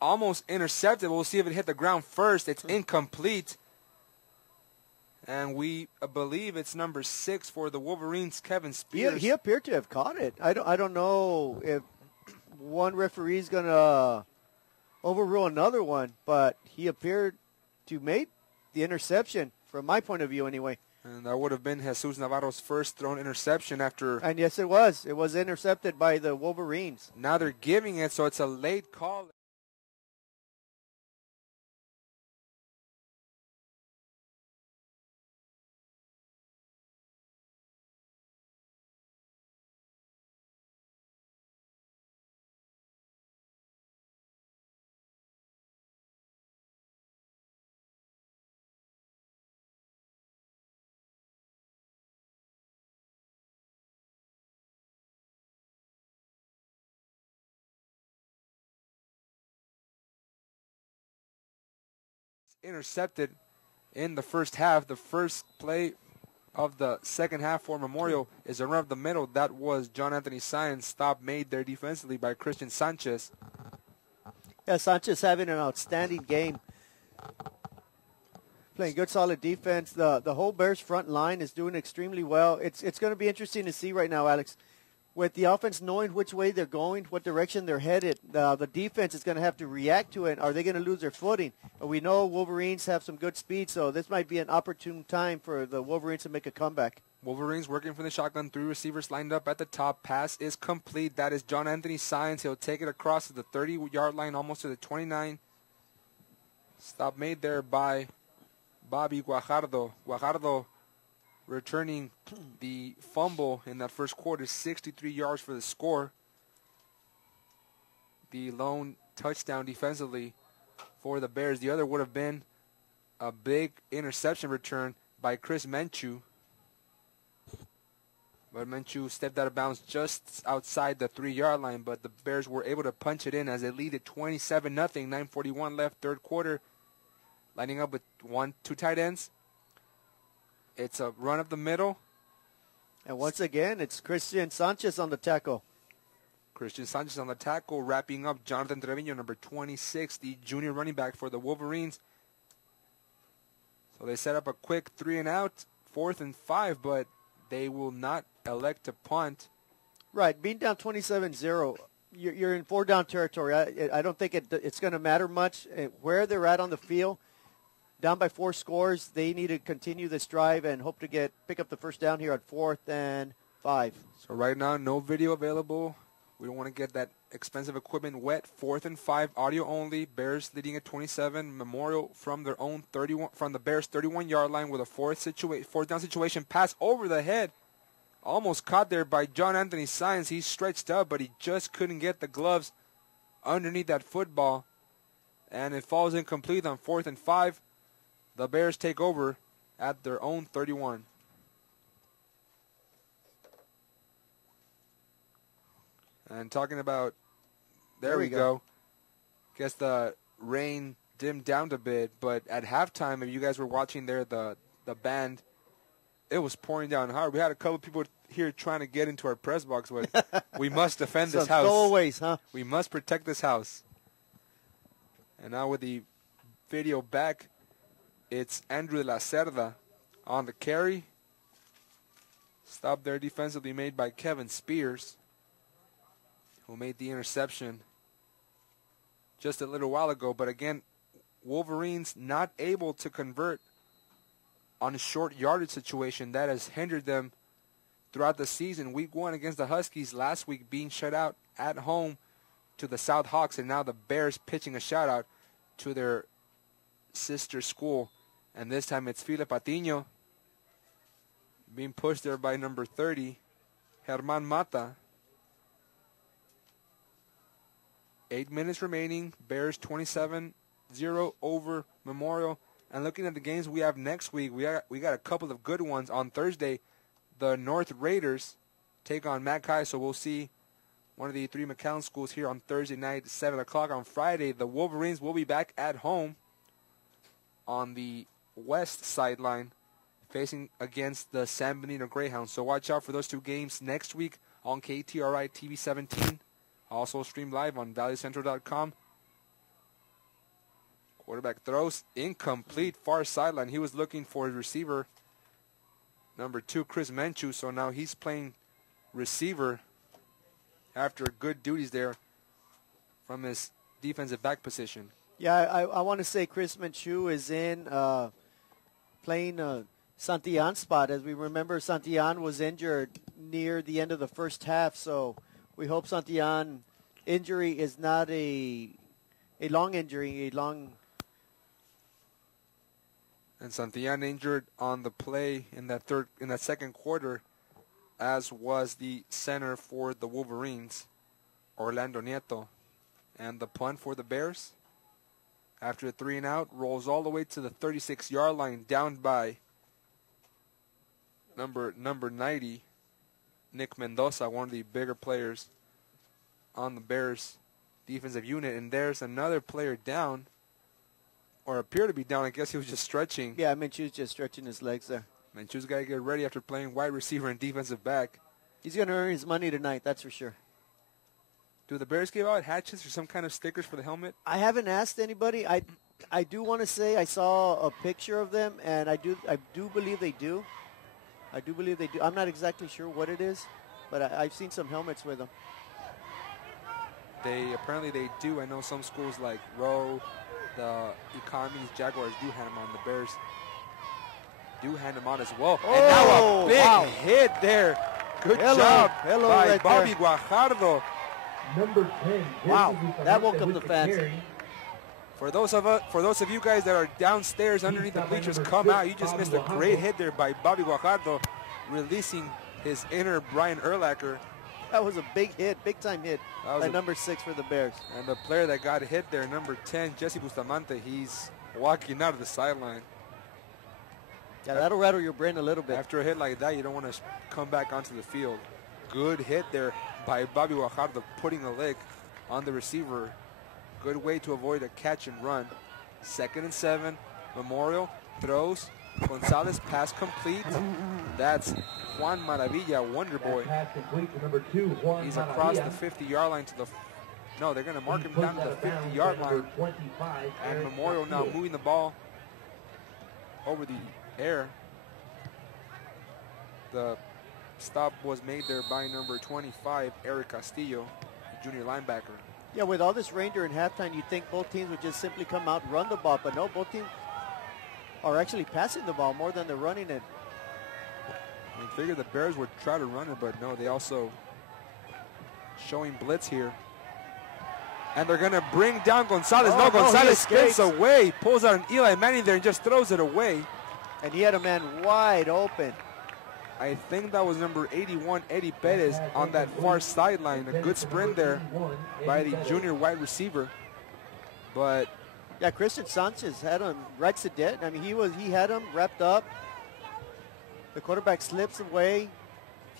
almost intercepted. We'll see if it hit the ground first. It's incomplete. And we believe it's number 6 for the Wolverines, Kevin Spears. He appeared to have caught it. I don't know if one referee is going to overrule another one, but he appeared to make the interception, from my point of view anyway. And that would have been Jesus Navarro's first thrown interception after. And yes, it was. It was intercepted by the Wolverines. Now they're giving it, so it's a late call. Intercepted in the first half. The first play of the second half for Memorial is a run up the middle. That was John Anthony Science. Stop made there defensively by Christian Sanchez. Yeah, Sanchez having an outstanding game. Playing good, solid defense. The whole Bears front line is doing extremely well. It's going to be interesting to see right now, Alex. With the offense knowing which way they're going, what direction they're headed, the defense is going to have to react to it. Are they going to lose their footing? We know Wolverines have some good speed, so this might be an opportune time for the Wolverines to make a comeback. Wolverines working from the shotgun. 3 receivers lined up at the top. Pass is complete. That is John Anthony Science. He'll take it across to the 30-yard line, almost to the 29. Stop made there by Bobby Guajardo. Guajardo returning the fumble in that first quarter, 63 yards for the score. The lone touchdown defensively for the Bears. The other would have been a big interception return by Chris Menchu. But Menchu stepped out of bounds just outside the 3-yard line, but the Bears were able to punch it in as they lead at 27-0, 9:41 left, third quarter. Lining up with 2 tight ends. It's a run up the middle. And once again, it's Christian Sanchez on the tackle. Christian Sanchez on the tackle, wrapping up Jonathan Trevino, number 26, the junior running back for the Wolverines. So they set up a quick 3-and-out, 4th and 5, but they will not elect to punt. Right, being down 27-0, you're in 4-down territory. I don't think it's going to matter much where they're at on the field. Down by 4 scores, they need to continue this drive and hope to pick up the first down here at 4th and 5. So right now, no video available. We don't want to get that expensive equipment wet. 4th and 5, audio only. Bears leading at 27. Memorial from their own 31, from the Bears 31-yard line with a fourth down situation. Pass over the head, almost caught there by John Anthony Science. He stretched up, but he just couldn't get the gloves underneath that football, and it falls incomplete on 4th and 5. The Bears take over at their own 31. And talking about, there we go. Guess the rain dimmed down a bit, but at halftime, if you guys were watching there, the band, it was pouring down hard. We had a couple people here trying to get into our press box, but we must defend this house. Always, huh? We must protect this house. And now with the video back, it's Andrew La Cerda on the carry. Stop there defensively made by Kevin Spears, who made the interception just a little while ago. But again, Wolverines not able to convert on a short yardage situation. That has hindered them throughout the season. Week 1 against the Huskies, last week being shut out at home to the South Hawks, and now the Bears pitching a shout out to their sister school. And this time it's Fila Patiño being pushed there by number 30, Germán Mata. 8 minutes remaining. Bears 27-0 over Memorial. And looking at the games we have next week, we got a couple of good ones. On Thursday, the North Raiders take on Mackay, so we'll see one of the 3 McAllen schools here on Thursday night, 7 o'clock. On Friday, the Wolverines will be back at home on the west sideline, facing against the San Benito Greyhounds. So watch out for those 2 games next week on KTRI TV 17. Also streamed live on valleycentral.com. Quarterback throws incomplete, far sideline. He was looking for his receiver, number 2, Chris Menchu. So now he's playing receiver after good duties there from his defensive back position. Yeah, I want to say Chris Menchu is in playing Santillan's spot. As we remember, Santillan was injured near the end of the first half, so we hope Santillan injury is not a long injury, And Santillan injured on the play in that second quarter, as was the center for the Wolverines, Orlando Nieto. And the punt for the Bears, after a 3-and-out, rolls all the way to the 36-yard line, down by number 90, Nick Mendoza, one of the bigger players on the Bears defensive unit. And there's another player down, or appear to be down. I guess he was just stretching. Yeah, Menchu's just stretching his legs there. Menchu's got to get ready after playing wide receiver and defensive back. He's going to earn his money tonight, that's for sure. Do the Bears give out hatchets or some kind of stickers for the helmet? I haven't asked anybody. I do want to say I saw a picture of them, and I do believe they do. I do believe they do. I'm not exactly sure what it is, but I've seen some helmets with them. Apparently they do. I know some schools like Rowe, the Economies, Jaguars do hand them on. The Bears do hand them on as well. Oh, and now a big hit there. Good job by right Bobby there. Guajardo. Number 10. Wow, that woke up the fans. For those of you guys that are downstairs underneath the bleachers, come out. You just missed a great hit there by Bobby Guajardo, releasing his inner Brian Urlacher. That was a big hit, big-time hit by number 6 for the Bears. And the player that got hit there, number 10, Jesse Bustamante, he's walking out of the sideline. Yeah, that'll rattle your brain a little bit. After a hit like that, you don't want to come back onto the field. Good hit there by Bobby Guajardo, putting a leg on the receiver. Good way to avoid a catch and run. 2nd and 7. Memorial throws. Gonzalez, pass complete. That's Juan Maravilla, Wonder Boy. Pass complete to number 2, Juan He's across Maravilla. the 50-yard line to the... No, they're going to mark him down to the 50-yard line. 25, And Memorial now moving the ball over the air. The stop was made there by number 25, Eric Castillo, junior linebacker. Yeah, with all this rain during halftime, you'd think both teams would just simply come out and run the ball, but no, both teams are actually passing the ball more than they're running it. I figured the Bears would try to run it, but no, they also showing blitz here. And they're going to bring down Gonzalez. No, Gonzalez spins away, pulls out an Eli Manning there and just throws it away. And he had a man wide open. I think that was number 81, Eddie Perez, on that far sideline. A good sprint there by the junior wide receiver. But yeah, Christian Sanchez had him right to dead. I mean, he had him wrapped up. The quarterback slips away,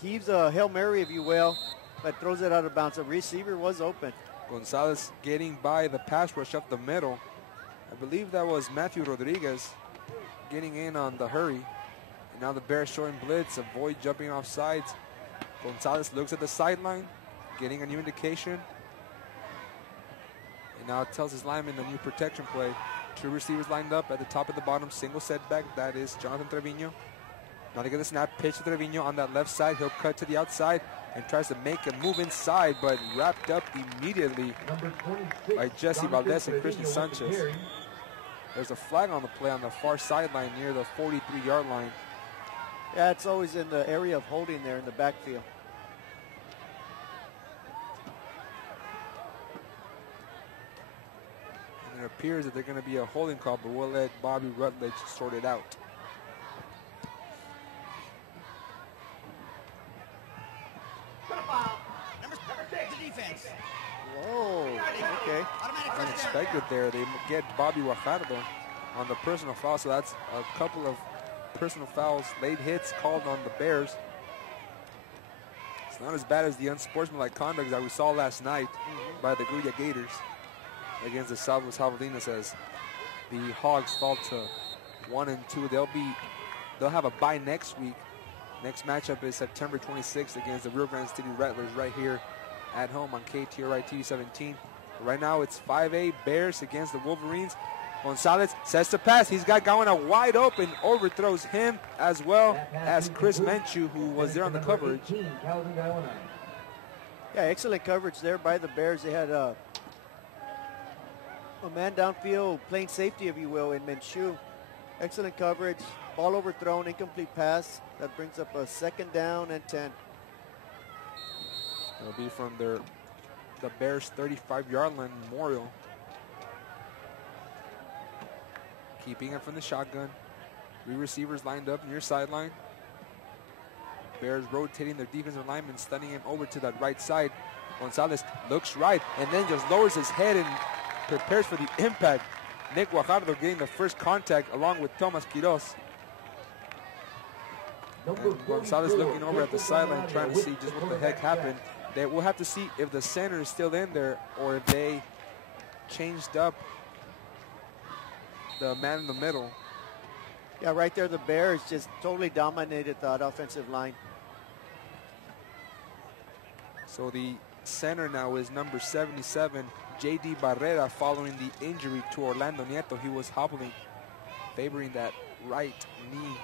heaves a Hail Mary, if you will, but throws it out of bounds. The receiver was open. Gonzalez getting by the pass rush up the middle. I believe that was Matthew Rodriguez getting in on the hurry. And now the Bears showing blitz, avoid jumping off sides. Gonzalez looks at the sideline, getting a new indication. And now tells his lineman a new protection play. 2 receivers lined up at the top of the bottom, single setback. That is Jonathan Trevino. Now they get the snap, pitch to Trevino on that left side. He'll cut to the outside and tries to make a move inside, but wrapped up immediately by Jesse Valdez and Christian Sanchez. There's a flag on the play on the far sideline near the 43-yard line. Yeah, it's always in the area of holding there in the backfield. And it appears that they're going to be a holding call, but we'll let Bobby Rutledge sort it out. Whoa, okay. Unexpected there. They get Bobby Guajardo on the personal foul, so that's a couple of personal fouls, late hits called on the Bears. It's not as bad as the unsportsmanlike conduct that we saw last night by the Grulla Gators against the Salvos Javelinas, as the Hogs fall to 1-2. They'll have a bye next week. Next matchup is September 26th against the Rio Grande City Rattlers right here at home on KTRI TV 17. Right now it's 5A Bears against the Wolverines. Gonzalez sets the pass. He's got Gaona wide open, overthrows him as well as Chris Menchu, who was there on the coverage. Yeah, excellent coverage there by the Bears. They had a man downfield, playing safety, if you will, in Menchu. Excellent coverage. Ball overthrown, incomplete pass. That brings up a 2nd down and 10. It'll be from the Bears' 35-yard line memorial. Keeping it from the shotgun. 3 receivers lined up near sideline. Bears rotating their defensive lineman, stunning him over to that right side. Gonzalez looks right and then just lowers his head and prepares for the impact. Nick Guajardo getting the first contact along with Tomas Quiroz. And Gonzalez looking over at the sideline trying to see just what the heck happened. We'll have to see if the center is still in there or if they changed up the man in the middle. Yeah, right there the Bears just totally dominated that offensive line. So the center now is number 77, J.D. Barrera, following the injury to Orlando Nieto. He was hobbling, favoring that right knee.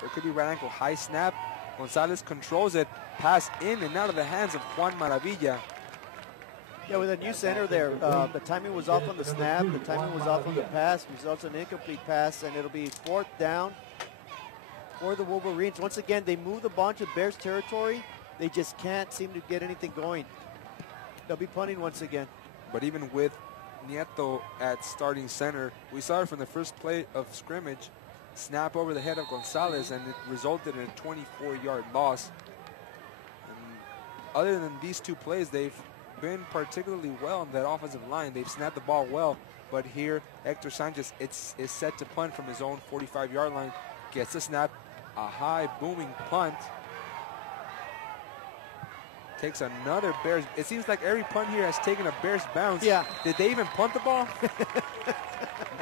There could be right ankle. High snap. Gonzalez controls it. Pass in and out of the hands of Juan Maravilla. Yeah, with a new center there, the timing was off on the snap. The timing was off on the pass. Results in an incomplete pass, and it'll be 4th down for the Wolverines. Once again, they move the ball to Bears territory. They just can't seem to get anything going. They'll be punting once again. But even with Nieto at starting center, we saw it from the first play of scrimmage. Snap over the head of Gonzalez, and it resulted in a 24-yard loss. And other than these 2 plays, they've been particularly well on that offensive line. They've snapped the ball well, but here Hector Sanchez is set to punt from his own 45-yard line. Gets the snap, a high booming punt. Takes another Bears. It seems like every punt here has taken a Bears bounce. Yeah. Did they even punt the ball?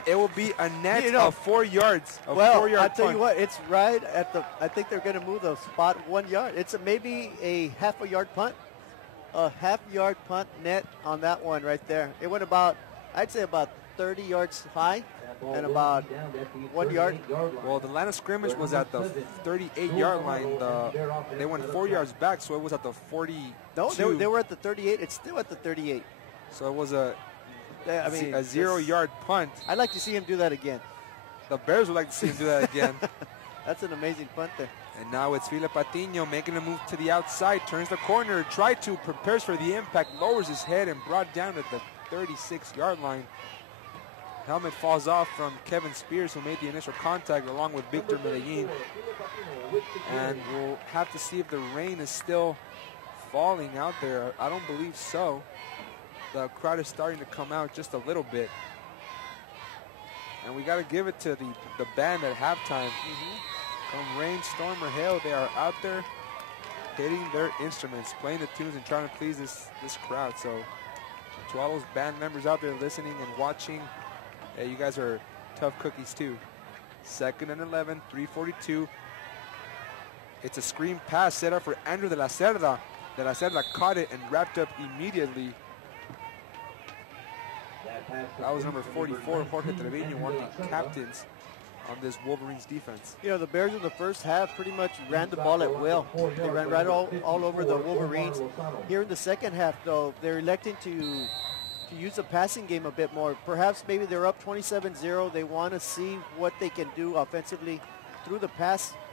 It will be a net of 4 yards. Well, I'll tell you what, it's right at the, I think they're going to move the spot 1 yard. It's maybe a half a yard punt. A half-yard punt net on that one right there. It went about, I'd say about 30 yards high and about 1 yard. Well, the line of scrimmage was at the 38-yard line. They went 4 yards back, so it was at the 42. No, they were at the 38. It's still at the 38. So it was a 0-yard punt. I'd like to see him do that again. The Bears would like to see him do that again. That's an amazing punt there. And now it's Fila Patiño making a move to the outside, turns the corner, prepares for the impact, lowers his head and brought down at the 36-yard line. Helmet falls off from Kevin Spears, who made the initial contact along with Victor Medellin. And we'll have to see if the rain is still falling out there. I don't believe so. The crowd is starting to come out just a little bit. And we got to give it to the band at halftime. Come rain, storm, or hail, they are out there hitting their instruments, playing the tunes and trying to please this crowd. So to all those band members out there listening and watching, hey, you guys are tough cookies too. 2nd and 11, 3:42. It's a screen pass set up for Andrew de la Cerda. De la Cerda caught it and wrapped up immediately. That was number 44, Jorge Treviño, one of the captains on this Wolverines defense. You know, the Bears in the first half pretty much ran the ball at will. They ran right all over the Wolverines. Here in the second half, though, they're electing to use the passing game a bit more. Perhaps maybe they're up 27-0. They want to see what they can do offensively through the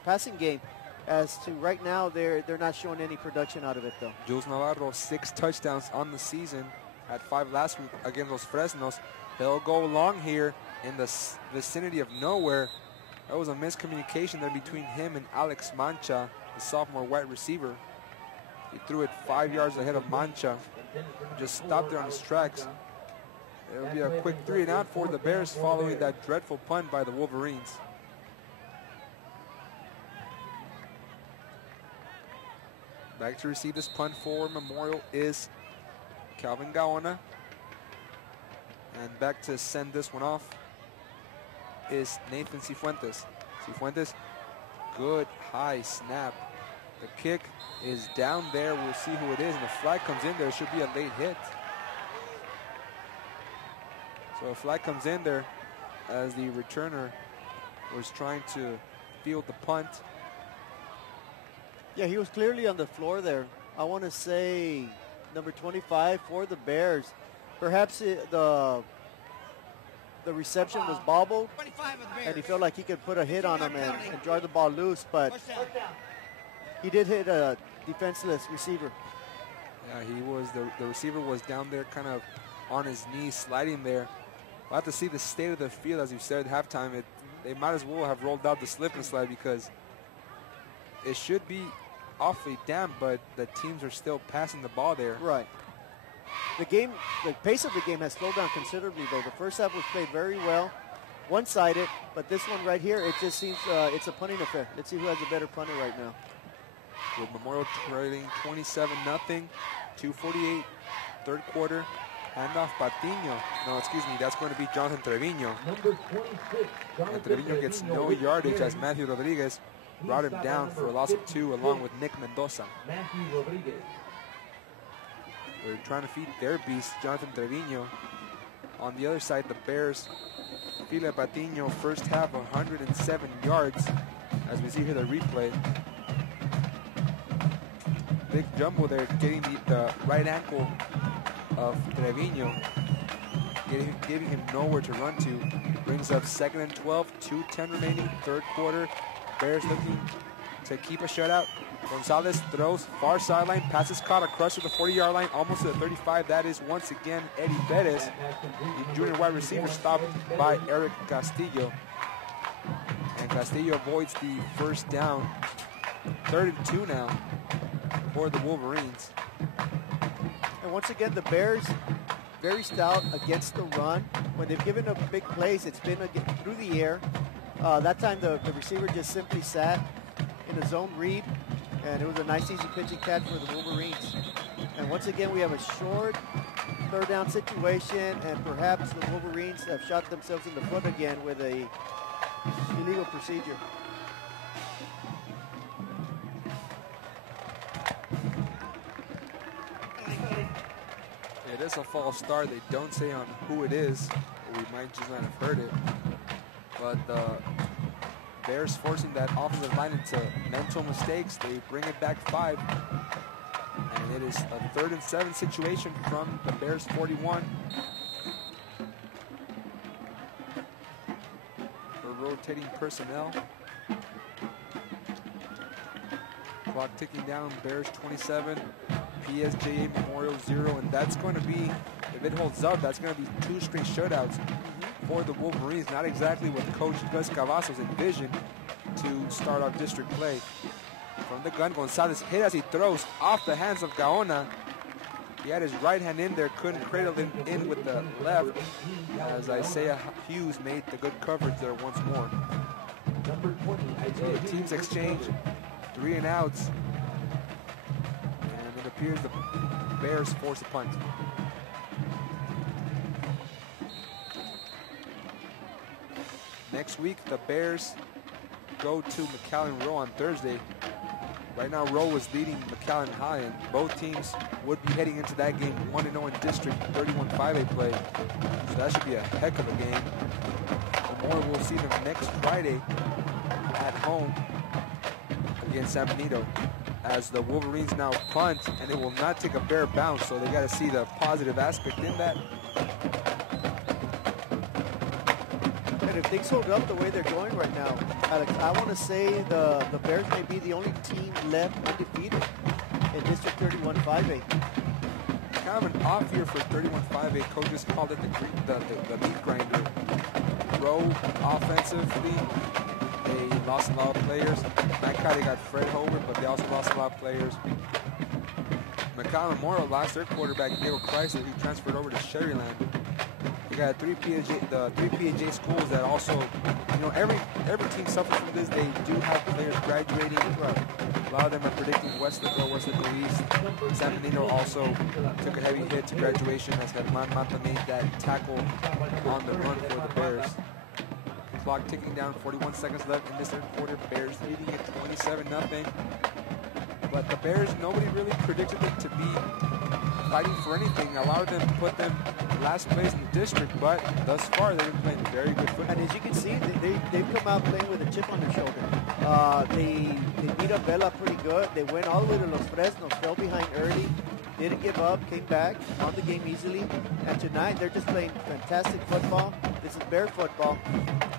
passing game. As to right now, they're not showing any production out of it, though. Jules Navarro, 6 touchdowns on the season, had 5 last week against los Fresnos. They'll go long here in the vicinity of nowhere. There was a miscommunication there between him and Alex Mancha, the sophomore wide receiver. He threw it 5 yards ahead of Mancha. Just stopped there on his tracks. It'll be a quick 3 and out for the Bears following that dreadful punt by the Wolverines. Back to receive this punt for Memorial is Calvin Gaona. And back to send this one off is Nathan Cifuentes. Cifuentes, good high snap. The kick is down there. We'll see who it is. And the flag comes in there. It should be a late hit. So a flag comes in there. as the returner was trying to field the punt. Yeah, he was clearly on the floor there. I want to say number 25 for the Bears. Perhaps the reception was bobbled, and he felt like he could put a hit on him and drive the ball loose, but he did hit a defenseless receiver. Yeah, he was, the receiver was down there kind of on his knees, sliding there. We'll have to see the state of the field, as you said at halftime. They might as well have rolled out the slip and slide because it should be awfully damp, but the teams are still passing the ball there. Right. The pace of the game has slowed down considerably, though. The first half was played very well, one-sided, but this one right here, it just seems it's a punting affair. Let's see who has a better punter right now. With Memorial trailing 27-0, 2:48, third quarter. Handoff Patiño. No, excuse me, that's going to be Jonathan Trevino. Number 26, And Trevino gets no yardage as Matthew Rodriguez brought him down for a loss of 2 along with Nick Mendoza. Matthew Rodriguez. They're trying to feed their beast, Jonathan Trevino. On the other side, the Bears, Fila Patiño, first half 107 yards. As we see here the replay. Big jumbo there, getting the right ankle of Trevino, giving him nowhere to run to. Brings up 2nd and 12, 2:10 remaining, third quarter. Bears looking to keep a shutout. Gonzalez throws far sideline, passes caught across to the 40-yard line, almost to the 35. That is once again Eddie Perez, the junior wide receiver, stopped by Eric Castillo. And Castillo avoids the first down. 3rd and 2 now for the Wolverines. And once again, the Bears, very stout against the run. When they've given up big plays, it's been through the air. That time, the receiver just simply sat in a zone read, and it was a nice, easy pitching catch for the Wolverines. And once again, we have a short third down situation, and perhaps the Wolverines have shot themselves in the foot again with a illegal procedure. It is a false start. They don't say on who it is. We might just not have heard it. But the Bears forcing that offensive line into mental mistakes. They bring it back 5. And it is a 3rd and 7 situation from the Bears 41. For rotating personnel. Clock ticking down. Bears 27. PSJA Memorial 0, and that's going to be, if it holds up, that's going to be 2 straight shutouts for the Wolverines. Not exactly what Coach Gus Cavazos envisioned to start off district play. From the gun, Gonzalez hit as he throws off the hands of Gaona. He had his right hand in there, couldn't cradle him in with the left, as Isaiah Hughes made the good coverage there once more. So the teams exchange 3 and outs. Appears the Bears force a punt. Next week, the Bears go to McAllen Rowe on Thursday. Right now, Rowe is leading McAllen high, and both teams would be heading into that game 1-0 in district 31-5A play. So that should be a heck of a game. Memorial will see them next Friday at home against San Benito, as the Wolverines now punt, and it will not take a bare bounce, so they got to see the positive aspect in that. And if things hold up the way they're going right now, Alex, I want to say the Bears may be the only team left undefeated in District 31-5A. Kind of an off year for 31-5A. Coaches called it the meat grinder. Rowe offensively, they lost a lot of players. They got Fred Hobart, but they also lost a lot of players. McAllen Memorial lost their quarterback, Diego Chrysler, who transferred over to Sherryland. They got 3 PSJA schools that also, every team suffers from this. They do have players graduating. A lot of them are predicting Westlake East. San Benito also took a heavy hit to graduation as Germán Mata made that tackle on the run for the Bears. Clock ticking down, 41 seconds left in this third quarter. Bears leading at 27-0. But the Bears, nobody really predicted them to be fighting for anything. A lot of them put them last place in the district, but thus far they've been playing very good football. And as you can see, they've come out playing with a chip on their shoulder. They beat up Vela pretty good. They went all the way to Los Fresnos, fell behind early, didn't give up, came back, won the game easily. And tonight they're just playing fantastic football. This is Bear football.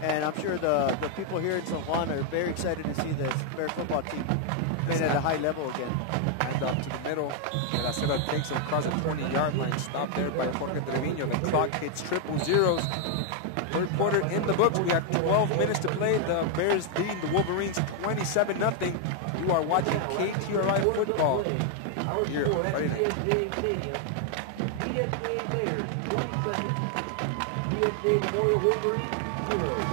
And I'm sure the people here in San Juan are very excited to see this Bear football team playing at a high level again. And up to the middle. De La Cerda takes it across the 20-yard line. Stopped there by Jorge Treviño. The clock hits triple zeros. Third quarter in the books. We have 12 minutes to play. The Bears leading the Wolverines 27-0. You are watching KTRI football here on Friday night. PSJA Bears 27, PSJA Memorial Wolverine 0.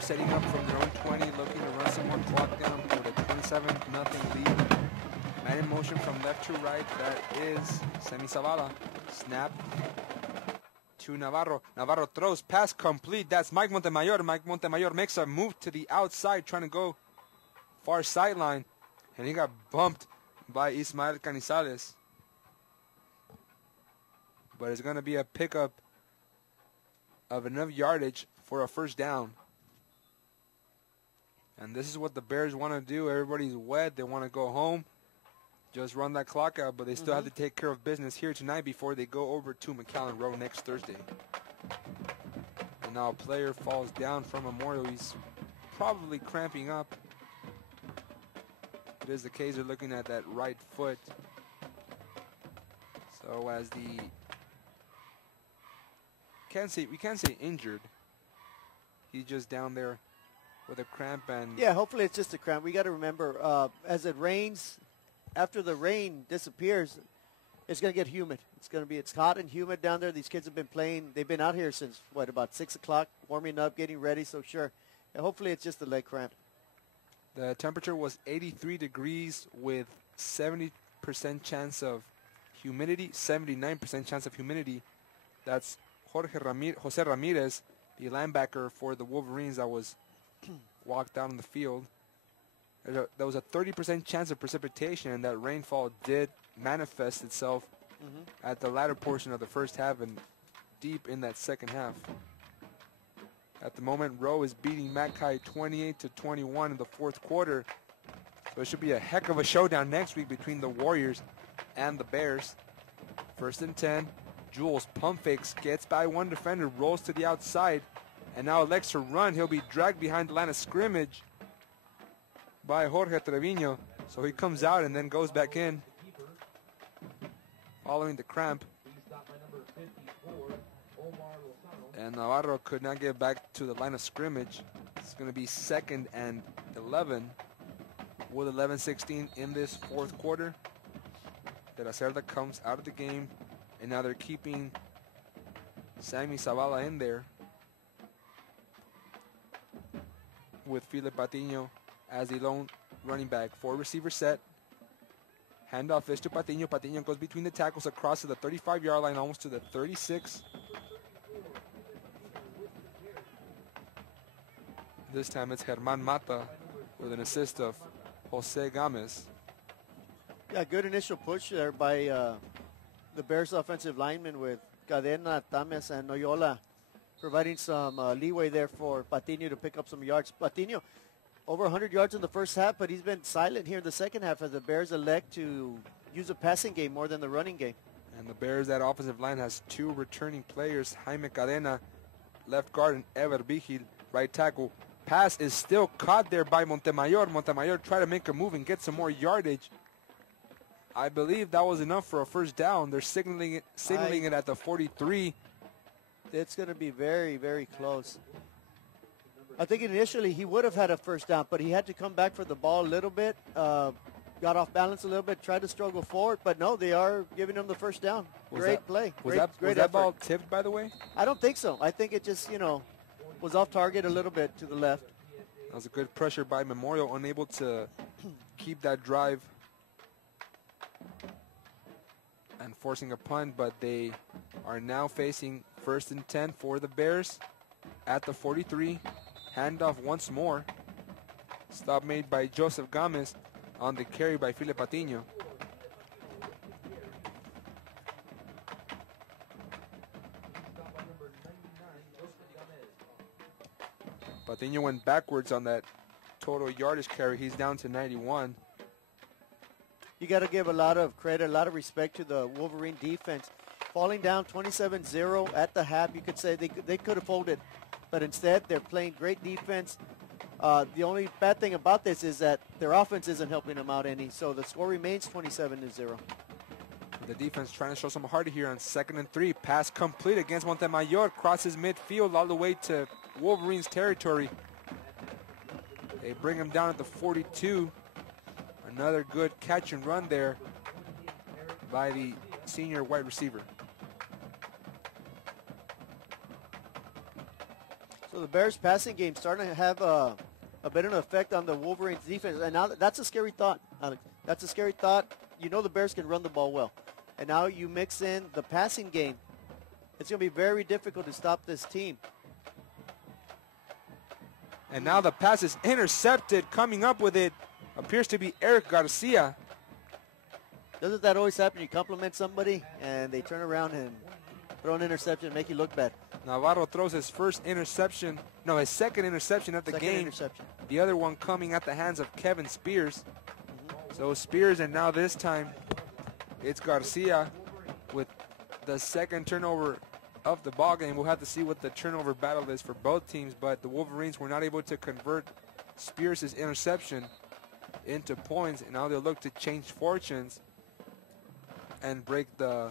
Setting up from their own 20, looking to run some more clock down for the 27-0 lead. Man in motion from left to right, that is Semi Zavala. Snap to Navarro. Navarro throws, pass complete. That's Mike Montemayor. Mike Montemayor makes a move to the outside, trying to go far sideline, and he got bumped by Ismael Canizales. But it's going to be a pickup of enough yardage for a first down. And this is what the Bears want to do. Everybody's wet. They want to go home, just run that clock out, but they still have to take care of business here tonight before they go over to McAllen Road next Thursday. And now a player falls down from Memorial. He's probably cramping up. It is the case. They're looking at that right foot. So as we can't say injured. He's just down there with a cramp. And yeah, hopefully it's just a cramp. We got to remember, as it rains, after the rain disappears, it's going to get humid. It's hot and humid down there. These kids have been playing. They've been out here since, about 6 o'clock, warming up, getting ready. So sure, and hopefully it's just a leg cramp. The temperature was 83 degrees with 70% chance of humidity, 79% chance of humidity. That's Jose Ramirez, the linebacker for the Wolverines that was walked down on the field. There was a 30% chance of precipitation, and that rainfall did manifest itself at the latter portion of the first half and deep in that second half. At the moment, Rowe is beating Mackay 28-21 in the fourth quarter. So it should be a heck of a showdown next week between the Warriors and the Bears. First and 10. Jules pump fakes, gets by one defender, rolls to the outside, and now elects to run. He'll be dragged behind the line of scrimmage by Jorge Treviño. So he comes out and then goes back in following the cramp. And Navarro could not get back to the line of scrimmage. It's going to be 2nd and 11 with 11:16 in this fourth quarter. De La Cerda comes out of the game, and now they're keeping Sammy Zavala in there with Philip Patiño as the lone running back. 4 receiver set. Handoff is to Patiño. Patiño goes between the tackles across to the 35-yard line, almost to the 36. This time it's Germán Mata with an assist of Jose Gomez. Yeah, good initial push there by the Bears offensive lineman with Cadena, Tames, and Noyola, providing some leeway there for Patiño to pick up some yards. Patiño, over 100 yards in the first half, but he's been silent here in the second half as the Bears elect to use a passing game more than the running game. And the Bears, that offensive line has 2 returning players, Jaime Cadena, left guard, and Ever Vigil, right tackle. Pass is still caught there by Montemayor. Montemayor tried to make a move and get some more yardage. I believe that was enough for a first down. They're signaling it at the 43. It's going to be very, very close. I think initially he would have had a first down, but he had to come back for the ball a little bit, got off balance a little bit, tried to struggle forward, but no, they are giving him the first down. Great play. Was great that effort. ball tipped, by the way? I don't think so. I think it just, was off target a little bit to the left. That was a good pressure by Memorial, unable to keep that drive and forcing a punt, but they are now facing 1st and 10 for the Bears at the 43. Handoff once more. Stop made by Joseph Gomez on the carry by Filipe Patiño. Patiño went backwards on that total yardage carry. He's down to 91. You got to give a lot of credit, a lot of respect to the Wolverine defense. Falling down 27-0 at the half, you could say they could have folded. But instead, they're playing great defense. The only bad thing about this is that their offense isn't helping them out any. So the score remains 27-0. The defense trying to show some heart here on 2nd and 3. Pass complete against Montemayor. Crosses midfield all the way to Wolverines territory. They bring him down at the 42. Another good catch and run there by the senior wide receiver. So the Bears passing game starting to have a bit of an effect on the Wolverines defense. And now that's a scary thought, Alex. That's a scary thought. You know the Bears can run the ball well. And now you mix in the passing game. It's going to be very difficult to stop this team. And now the pass is intercepted. Coming up with it appears to be Eric Garcia. Doesn't that always happen? You compliment somebody and they turn around and throw an interception and make you look bad. Navarro throws his second interception of the game. Interception. The other one coming at the hands of Kevin Spears. So Spears, and now this time it's Garcia with the second turnover of the ball game. We'll have to see what the turnover battle is for both teams, but the Wolverines were not able to convert Spears' interception into points, and now they'll look to change fortunes and break the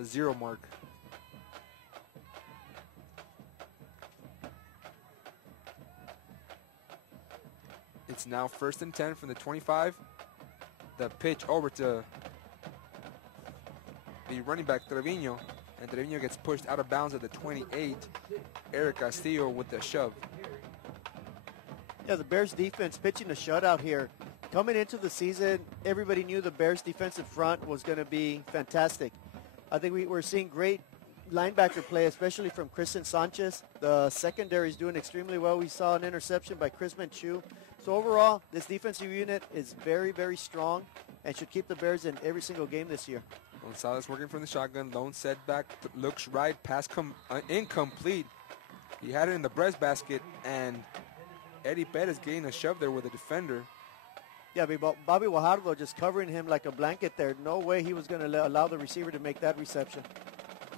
0 mark. It's now 1st and 10 from the 25. The pitch over to the running back Trevino, and Trevino gets pushed out of bounds at the 28. Eric Castillo with the shove. Yeah, the Bears defense pitching a shutout here. Coming into the season, everybody knew the Bears defensive front was going to be fantastic. I think we're seeing great linebacker play, especially from Kristen Sanchez. The secondary is doing extremely well. We saw an interception by Chris Manchu. So overall, this defensive unit is very, very strong and should keep the Bears in every single game this year. Gonzalez working from the shotgun. Lone setback. Looks right. Pass incomplete. He had it in the breastbasket, and Eddie Perez getting a shove there with a defender. Yeah, Bobby Guajardo just covering him like a blanket there. No way he was going to allow the receiver to make that reception.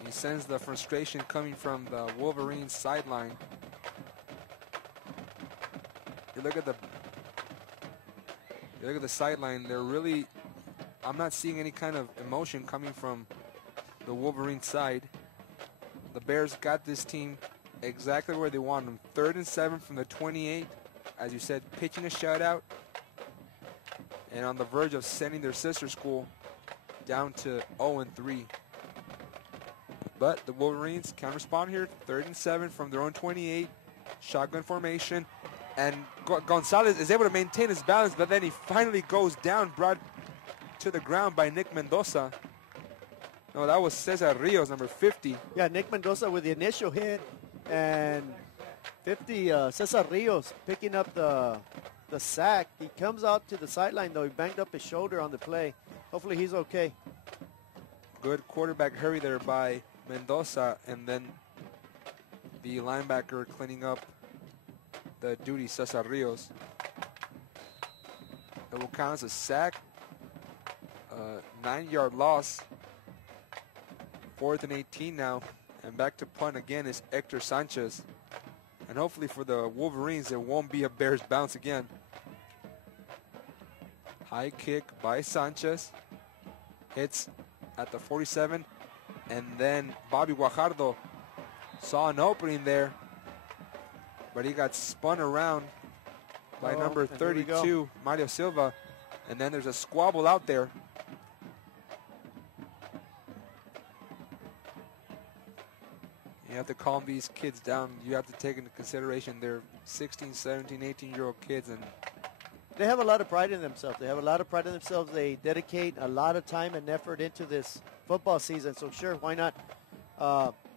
He sends the frustration coming from the Wolverines sideline. You look at the sideline. They're really, I'm not seeing any kind of emotion coming from the Wolverine side. The Bears got this team exactly where they want them. 3rd and 7 from the 28. As you said, pitching a shutout. And on the verge of sending their sister school down to 0-3. But the Wolverines can respond here. 3rd and 7 from their own 28. Shotgun formation. And Gonzalez is able to maintain his balance, but then he finally goes down, brought to the ground by Nick Mendoza. No, that was Cesar Rios, number 50. Yeah, Nick Mendoza with the initial hit. And 50, Cesar Rios picking up the sack. He comes out to the sideline, though. He banged up his shoulder on the play. Hopefully he's okay. Good quarterback hurry there by Mendoza, and then the linebacker cleaning up the duty, Cesar Rios. It will count as a sack. 9-yard loss. 4th and 18 now. And back to punt again is Hector Sanchez. And hopefully for the Wolverines, there won't be a Bears bounce again. High kick by Sanchez. Hits at the 47. And then Bobby Guajardo saw an opening there, but he got spun around by number 32, Mario Silva. And then there's a squabble out there. You have to calm these kids down. You have to take into consideration they're 16, 17, 18-year-old kids, and they have a lot of pride in themselves. They dedicate a lot of time and effort into this football season. So sure, why not?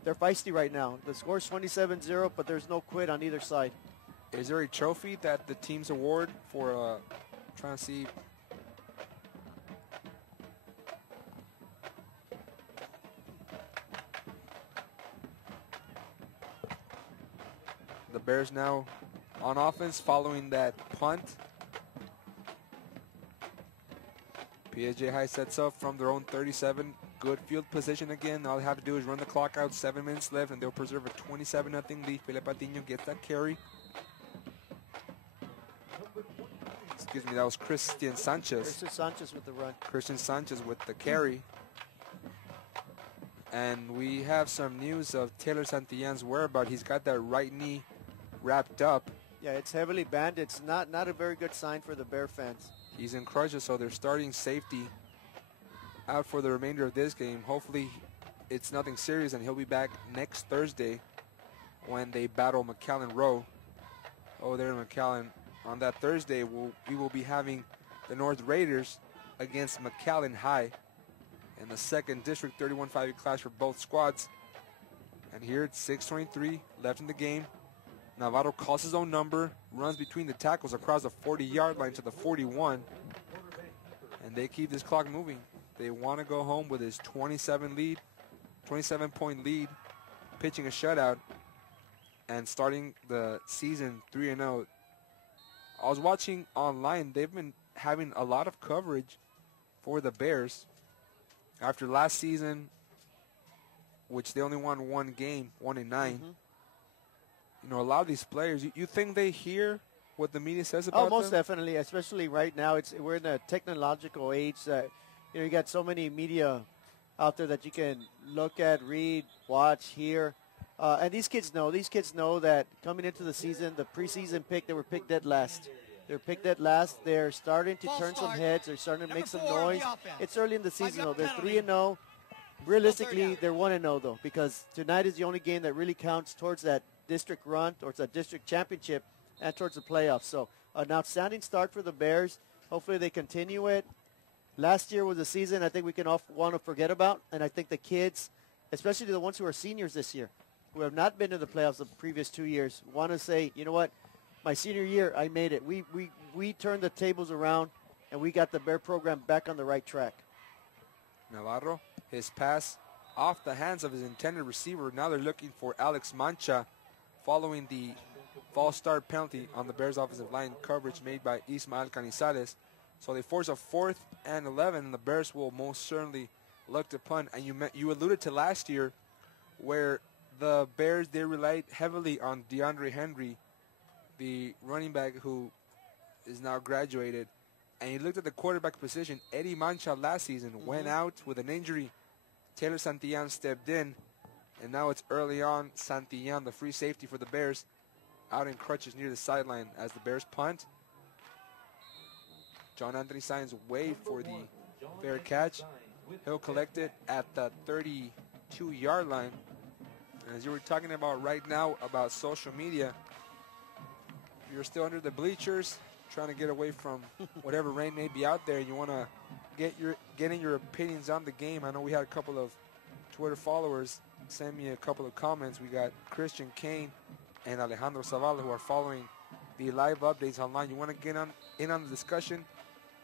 They're feisty right now. The score's 27-0, but there's no quit on either side. Is there a trophy that the teams award for trying to see? The Bears now on offense following that punt. PSJ High sets up from their own 37. Good field position again. All they have to do is run the clock out. 7 minutes left, and they'll preserve a 27-0 lead. Felipe Patiño gets that carry. Excuse me, that was Christian Sanchez. Christian Sanchez with the run. Christian Sanchez with the carry. And we have some news of Taylor Santillan's whereabouts. He's got that right knee wrapped up. Yeah, it's heavily banded. It's not a very good sign for the Bear fans. He's in crutches, so they're starting safety out for the remainder of this game. Hopefully it's nothing serious, and he'll be back next Thursday when they battle McAllen Row. Oh, there in McAllen. On that Thursday, we will be having the North Raiders against McAllen High in the 2nd District 31-5 clash for both squads. And here it's 6:23 left in the game. Navarro calls his own number, runs between the tackles across the 40-yard line to the 41, and they keep this clock moving. They want to go home with his 27-point lead, pitching a shutout, and starting the season 3-0. I was watching online. They've been having a lot of coverage for the Bears after last season, which they only won one game, 1-9. You know, a lot of these players, you think they hear what the media says about them? Oh, most definitely, especially right now. We're in a technological age that, you got so many media out there that you can look at, read, watch, hear. And these kids know that coming into the season, the preseason pick, they were picked dead last. They're starting to turn some heads. They're starting to make some noise. It's early in the season, though. They're 3-0. Realistically, they're 1-0, though, because tonight is the only game that really counts towards that district run, towards that district championship, and towards the playoffs. So an outstanding start for the Bears. Hopefully they continue it. Last year was a season I think we can all want to forget about, and I think the kids, especially the ones who are seniors this year, who have not been to the playoffs the previous 2 years, want to say, you know what, my senior year, I made it. We turned the tables around, and we got the Bear program back on the right track. Navarro, his pass off the hands of his intended receiver. Now they're looking for Alex Mancha following the false start penalty on the Bears offensive line coverage made by Ismael Canizales. So they force a 4th and 11, and the Bears will most certainly look to punt. And you alluded to last year where the Bears, they relied heavily on DeAndre Henry, the running back who is now graduated. And you looked at the quarterback position. Eddie Mancha last season went out with an injury. Taylor Santillan stepped in, and now it's early on. Santillan, the free safety for the Bears, out in crutches near the sideline as the Bears punt. John Anthony Sainz wait for the fair catch. He'll collect it at the 32-yard line. And as you were talking about right now about social media, you're still under the bleachers trying to get away from whatever rain may be out there. You want to get in your opinions on the game. I know we had a couple of Twitter followers send me a couple of comments. We got Christian Kane and Alejandro Zavala who are following the live updates online. You want to get in on the discussion?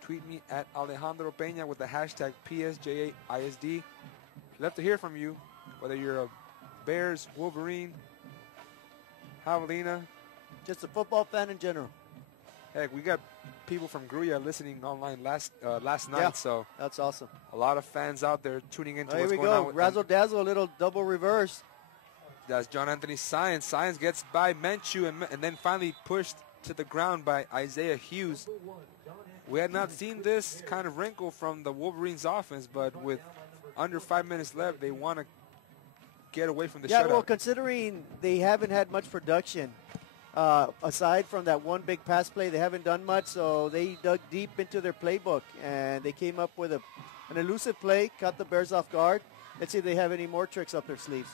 Tweet me at Alejandro Peña with the hashtag PSJAISD. Love to hear from you, whether you're a Bears, Wolverine, Javelina. Just a football fan in general. Heck, we got people from Gruya listening online last night, yeah, so that's awesome. A lot of fans out there tuning into what's going on. Razzle dazzle, a little double reverse. That's John Anthony Sainz. Sainz gets by Menchu and then finally pushed to the ground by Isaiah Hughes. We had not seen this kind of wrinkle from the Wolverines offense, but with under 5 minutes left, they want to get away from the Yeah, shutout. well, considering they haven't had much production, aside from that one big pass play, they haven't done much, so they dug deep into their playbook, and they came up with an elusive play, caught the Bears off guard. Let's see if they have any more tricks up their sleeves.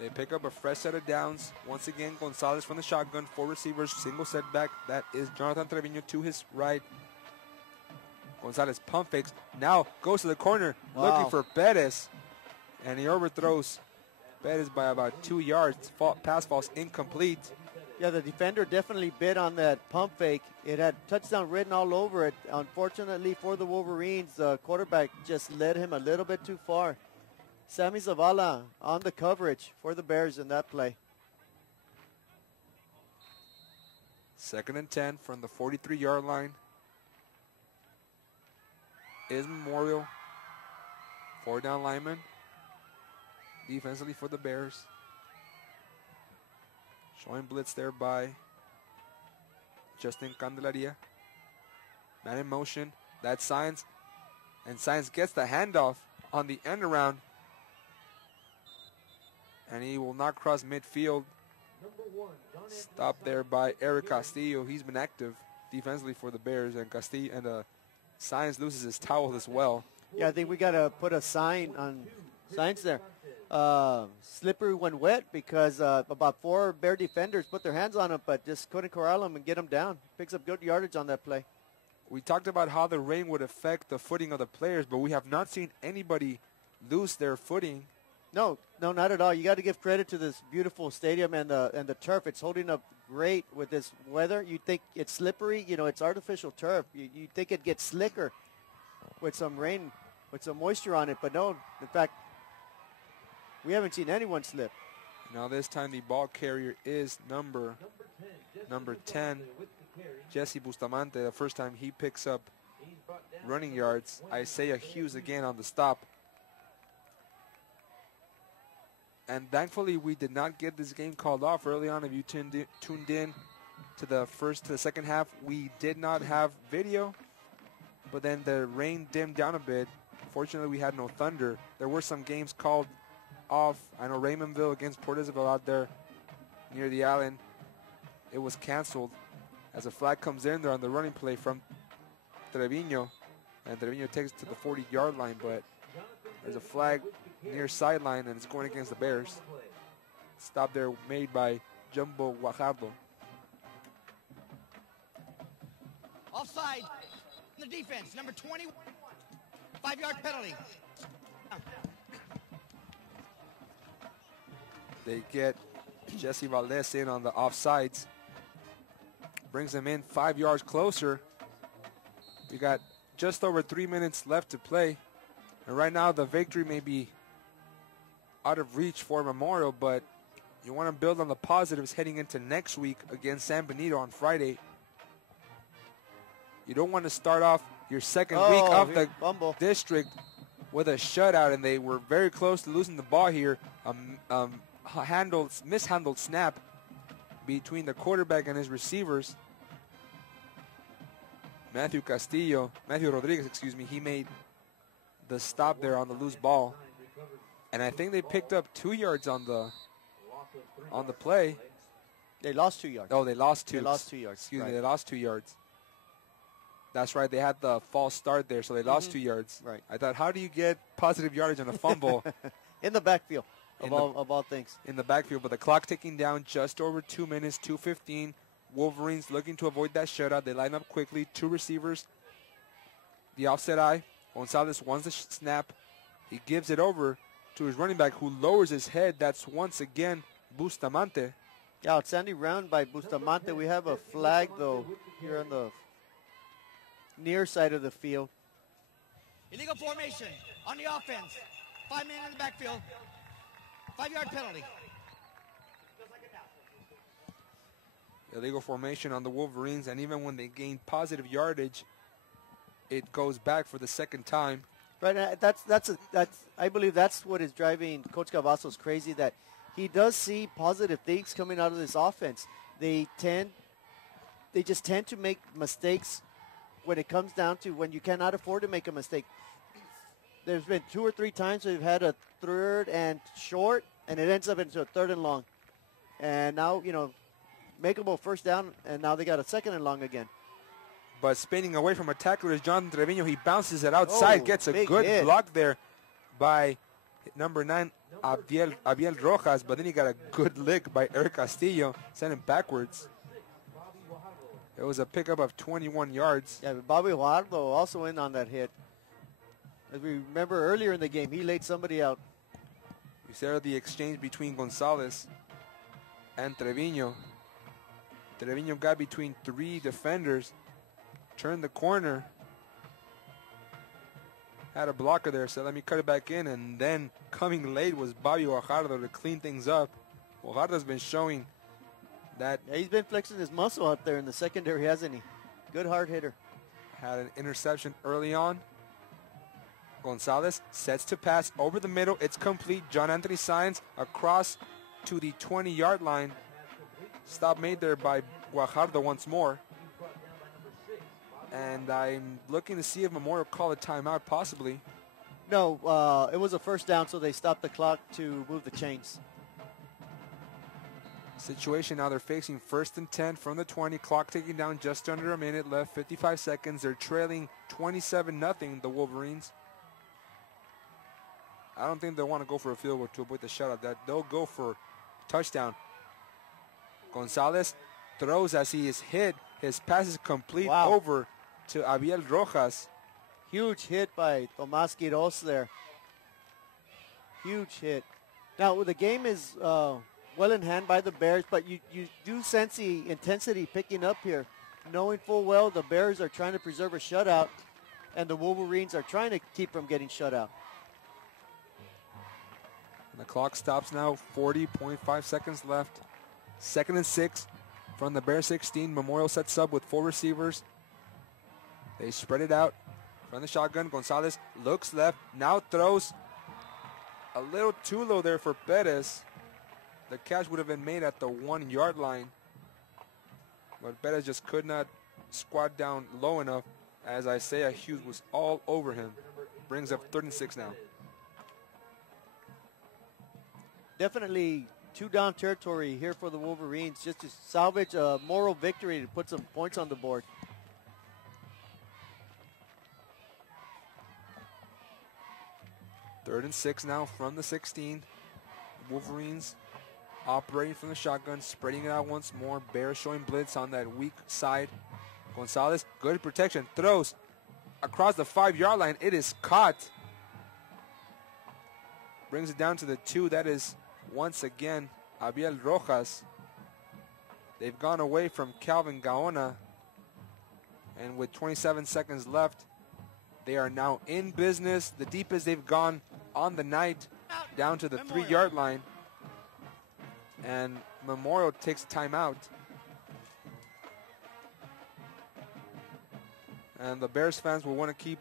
They pick up a fresh set of downs. Once again, Gonzalez from the shotgun, 4 receivers, single setback. That is Jonathan Trevino to his right. Gonzalez pump fakes. Now goes to the corner, looking for Perez. And he overthrows Perez by about 2 yards. Pass falls incomplete. Yeah, the defender definitely bid on that pump fake. It had touchdown written all over it. Unfortunately for the Wolverines, the quarterback just led him a little bit too far. Sammy Zavala on the coverage for the Bears in that play. 2nd and 10 from the 43-yard line. Is Memorial. 4 down lineman. Defensively for the Bears. Showing blitz there by Justin Candelaria. Man in motion. That's Sainz. And Sainz gets the handoff on the end around. And he will not cross midfield. Stopped there by Eric Castillo. He's been active defensively for the Bears. And Castillo and Sainz loses his towel as well. Yeah, I think we got to put a sign on Sainz there. Slippery when wet, because about 4 Bear defenders put their hands on him, but just couldn't corral him and get him down. Picks up good yardage on that play. We talked about how the rain would affect the footing of the players, but we have not seen anybody lose their footing. No, not at all. You got to give credit to this beautiful stadium and the turf. It's holding up great with this weather. You think it's slippery, it's artificial turf. You think it gets slicker with some rain, with some moisture on it, but no. In fact, we haven't seen anyone slip. Now this time the ball carrier is number 10, Jesse Bustamante. The first time he picks up running yards. Isaiah Hughes again on the stop. And thankfully we did not get this game called off early on. If you tuned in to the second half, we did not have video. But then the rain dimmed down a bit. Fortunately, we had no thunder. There were some games called off. I know Raymondville against Port Isabel out there near the island. It was canceled as a flag comes in there on the running play from Trevino. And Trevino takes it to the 40-yard line, but there's a flag near sideline, and it's going against the Bears. Stop there made by Jumbo Guajardo. Offside. The defense, number 20, 5-yard penalty. They get Jesse Valdez in on the offsides. Brings him in 5 yards closer. We got just over 3 minutes left to play. And right now the victory may be out of reach for Memorial, but you want to build on the positives heading into next week against San Benito on Friday. You don't want to start off your second week of the district with a shutout, and they were very close to losing the ball here. Mishandled snap between the quarterback and his receivers. Matthew Rodriguez, he made the stop there on the loose ball. And I think they picked up 2 yards on the play. They lost 2 yards. Oh, they lost 2. They lost 2 yards. Excuse me, they lost 2 yards. That's right, they had the false start there, so they lost 2 yards. Right. I thought, how do you get positive yardage on a fumble? In the backfield, of all things. In the backfield, but the clock ticking down, just over 2 minutes, 2:15. Wolverines looking to avoid that shutout. They line up quickly, 2 receivers. The offset eye, Gonzalez wants the snap. He gives it over to his running back, who lowers his head. That's once again Bustamante. Yeah, outstanding round by Bustamante. We have a flag, though, here on the near side of the field. Illegal formation on the offense. 5 men in the backfield. 5-yard penalty. Illegal formation on the Wolverines, and even when they gain positive yardage, it goes back for the second time. Right, I believe that's what is driving Coach Cavazos crazy, that he does see positive things coming out of this offense. They tend they just tend to make mistakes when it comes down to when you cannot afford to make a mistake. There's been 2 or 3 times we've had a third and short, and it ends up into a third and long. And now, makeable first down, and now they got a second and long again. But spinning away from a tackler is Jonathan Trevino. He bounces it outside, gets a good hit. block there by number 9, Abiel Rojas, but then he got a good lick by Eric Castillo, sent him backwards. It was a pickup of 21 yards. Yeah, but Bobby Guajardo also in on that hit. As we remember earlier in the game, he laid somebody out. We saw the exchange between Gonzalez and Trevino. Trevino got between 3 defenders, turned the corner, had a blocker there, so let me cut it back in, and then coming late was Bobby Guajardo to clean things up. Guajardo's been showing that. Yeah, he's been flexing his muscle out there in the secondary, hasn't he? Good hard hitter. Had an interception early on. Gonzalez sets to pass over the middle. It's complete. John Anthony Saenz across to the 20-yard line. Stop made there by Guajardo once more. And I'm looking to see if Memorial call a timeout, possibly. No, it was a first down, so they stopped the clock to move the chains. Situation now, they're facing 1st and 10 from the 20. Clock ticking down, just under a minute left, 55 seconds. They're trailing 27-0, the Wolverines. I don't think they'll want to go for a field goal to avoid the shutout. They'll go for touchdown. Gonzalez throws as he is hit. His pass is complete over to Abiel Rojas. Huge hit by Tomas Quiroz there. Huge hit. Now, the game is well in hand by the Bears, but you do sense the intensity picking up here, knowing full well the Bears are trying to preserve a shutout, and the Wolverines are trying to keep from getting shut out. And the clock stops now, 40.5 seconds left. 2nd and 6 from the Bear 16. Memorial sets up with 4 receivers. They spread it out from the shotgun. Gonzalez looks left, now throws a little too low there for Perez. The catch would have been made at the 1-yard line, but Perez just could not squat down low enough, as Isaiah Hughes was all over him. Brings up 3rd and 6 now. Definitely 2-down territory here for the Wolverines, just to salvage a moral victory to put some points on the board. Third and 6 now from the 16. Wolverines operating from the shotgun, spreading it out once more. Bears showing blitz on that weak side. Gonzalez, good protection, throws across the 5-yard line. It is caught. Brings it down to the 2. That is, once again, Abiel Rojas. They've gone away from Calvin Gaona. And with 27 seconds left, they are now in business. The deepest they've gone on the night, down to the 3-yard line. And Memorial takes timeout. And the Bears fans will want to keep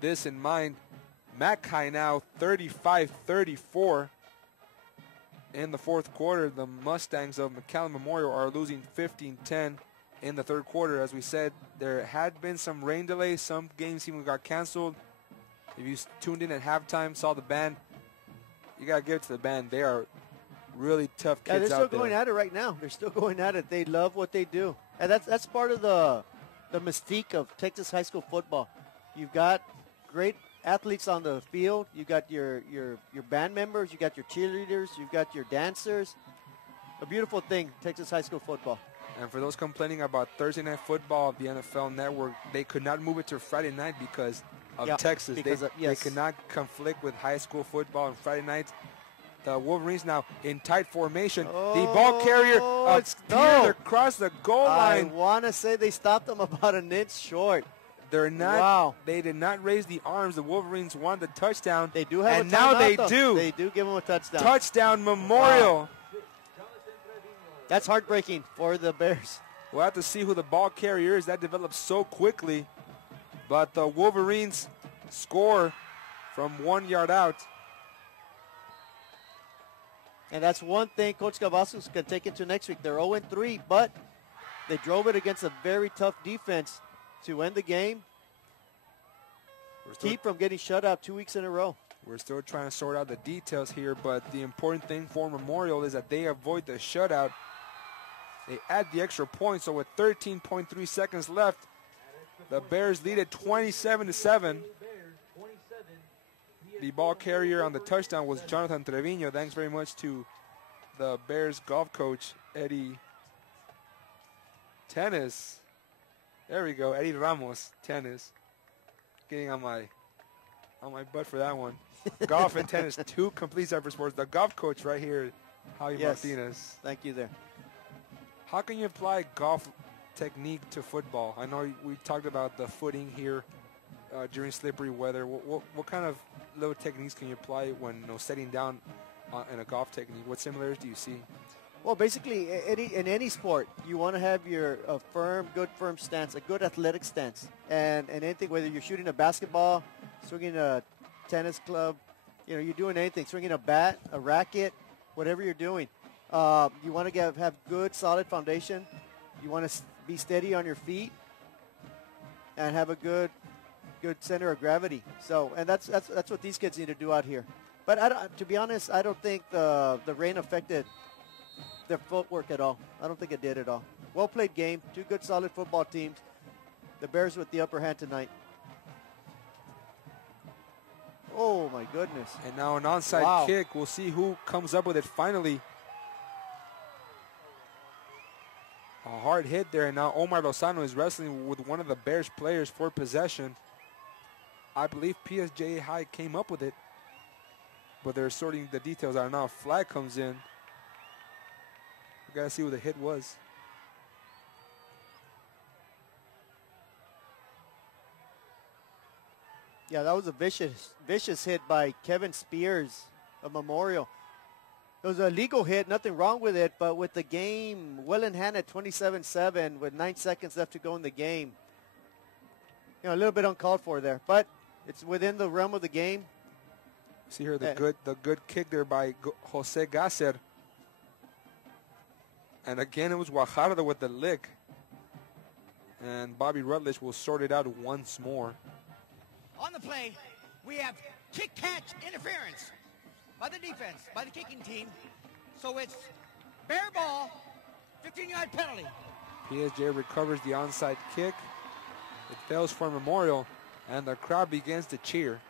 this in mind. Mackay now 35-34. In the 4th quarter, the Mustangs of McAllen Memorial are losing 15-10 in the 3rd quarter. As we said, there had been some rain delays. Some games even got canceled. If you tuned in at halftime, saw the band, you got to give it to the band. They are really tough kids out there. They're still going at it right now. They're still going at it. They love what they do. And that's part of the mystique of Texas high school football. You've got great athletes on the field. You got your band members. You got your cheerleaders. You've got your dancers. A beautiful thing, Texas high school football. And for those complaining about Thursday Night Football, the NFL Network, they could not move it to Friday night because of Texas. They cannot conflict with high school football on Friday nights. The Wolverines now in tight formation. The ball carrier appeared across the goal line. I want to say they stopped them about an inch short. They're not. Wow. They did not raise the arms. The Wolverines wanted the touchdown. They do have and now they do. They do give them a touchdown. Touchdown Memorial. Wow. That's heartbreaking for the Bears. We'll have to see who the ball carrier is. That develops so quickly. But the Wolverines score from 1 yard out. And that's one thing Coach Cavazos can take into next week. They're 0-3, but They drove it against a very tough defense to end the game. Keep from getting shut out 2 weeks in a row. We're still trying to sort out the details here, but the important thing for Memorial is that they avoid the shutout. They add the extra point, so with 13.3 seconds left, the Bears lead it 27-7. The ball carrier on the touchdown was Jonathan Trevino. Thanks very much to the Bears golf coach, Eddie Tennis. There we go, Eddie Ramos, Tennis. Getting on my butt for that one. Golf and tennis, 2 complete separate sports. The golf coach right here, Javi Martinez. Thank you there. How can you apply golf technique to football? I know we talked about the footing here during slippery weather. What kind of little techniques can you apply when setting down in a golf technique? What similarities do you see? Well, basically, in any sport, you want to have your good firm stance, a good athletic stance. And anything, whether you're shooting a basketball, swinging a tennis club, you're doing anything, swinging a bat, a racket, whatever you're doing. You want to have good, solid foundation. You want to be steady on your feet and have a good center of gravity. So, and that's what these kids need to do out here. But to be honest, I don't think the rain affected their footwork at all. I don't think it did at all. Well played game. 2 good, solid football teams. The Bears with the upper hand tonight. Oh, my goodness. And now an onside kick. We'll see who comes up with it finally. A hard hit there, and now Omar Lozano is wrestling with one of the Bears players for possession. I believe PSJA High came up with it, but they're sorting the details out now. Flag comes in. We got to see what the hit was. Yeah, that was a vicious hit by Kevin Spears of Memorial. It was a legal hit, nothing wrong with it, but with the game well in hand at 27-7 with 9 seconds left to go in the game, a little bit uncalled for there, but it's within the realm of the game. See here the good kick there by Jose Gasser. And again, it was Guajardo with the lick. And Bobby Rutledge will sort it out once more. On the play, we have kick-catch interference by the defense, by the kicking team. So it's Bear ball, 15-yard penalty. PSJ recovers the onside kick. It fails for Memorial, and the crowd begins to cheer.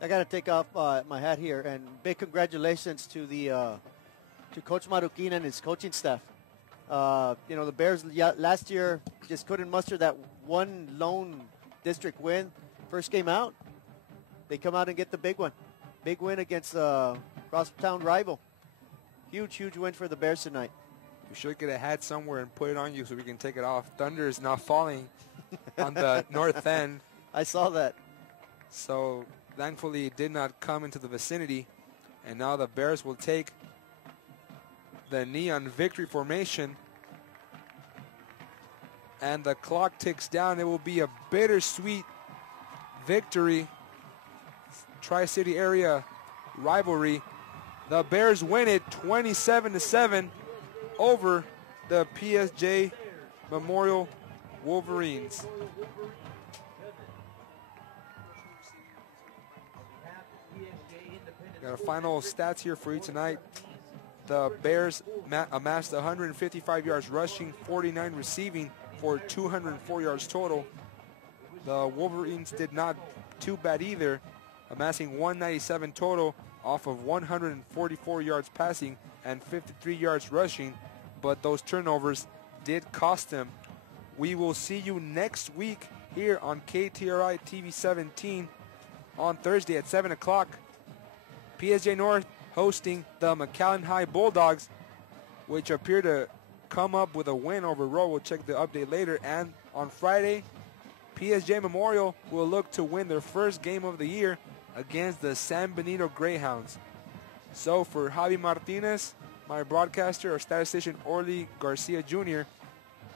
I got to take off my hat here, and big congratulations to to Coach Marroquin and his coaching staff. The Bears last year just couldn't muster that one lone district win. First game out, they come out and get the big one. Big win against crosstown rival. Huge win for the Bears tonight. We should get a hat somewhere and put it on you so we can take it off. Thunder is now falling on the north end. I saw that. So thankfully it did not come into the vicinity. And now the Bears will take the neon victory formation. And the clock ticks down. It will be a bittersweet victory. Tri-City area rivalry. The Bears win it 27-7 over the PSJ Memorial Wolverines. Got a final stats here for you tonight. The Bears amassed 155 yards rushing, 49 receiving for 204 yards total. The Wolverines did not too bad either, amassing 197 total off of 144 yards passing and 53 yards rushing, but those turnovers did cost them. We will see you next week here on KTRI TV 17 on Thursday at 7 o'clock. PSJ North hosting the McAllen High Bulldogs, which appear to come up with a win over Rowe. We'll check the update later. And on Friday, PSJ Memorial will look to win their first game of the year against the San Benito Greyhounds. So for Javi Martinez, my broadcaster, our statistician Orly Garcia Jr.,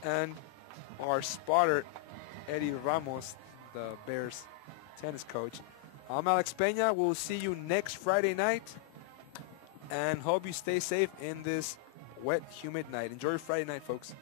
and our spotter Eddie Ramos, the Bears tennis coach, I'm Alex Peña. We'll see you next Friday night. And hope you stay safe in this wet, humid night. Enjoy your Friday night, folks.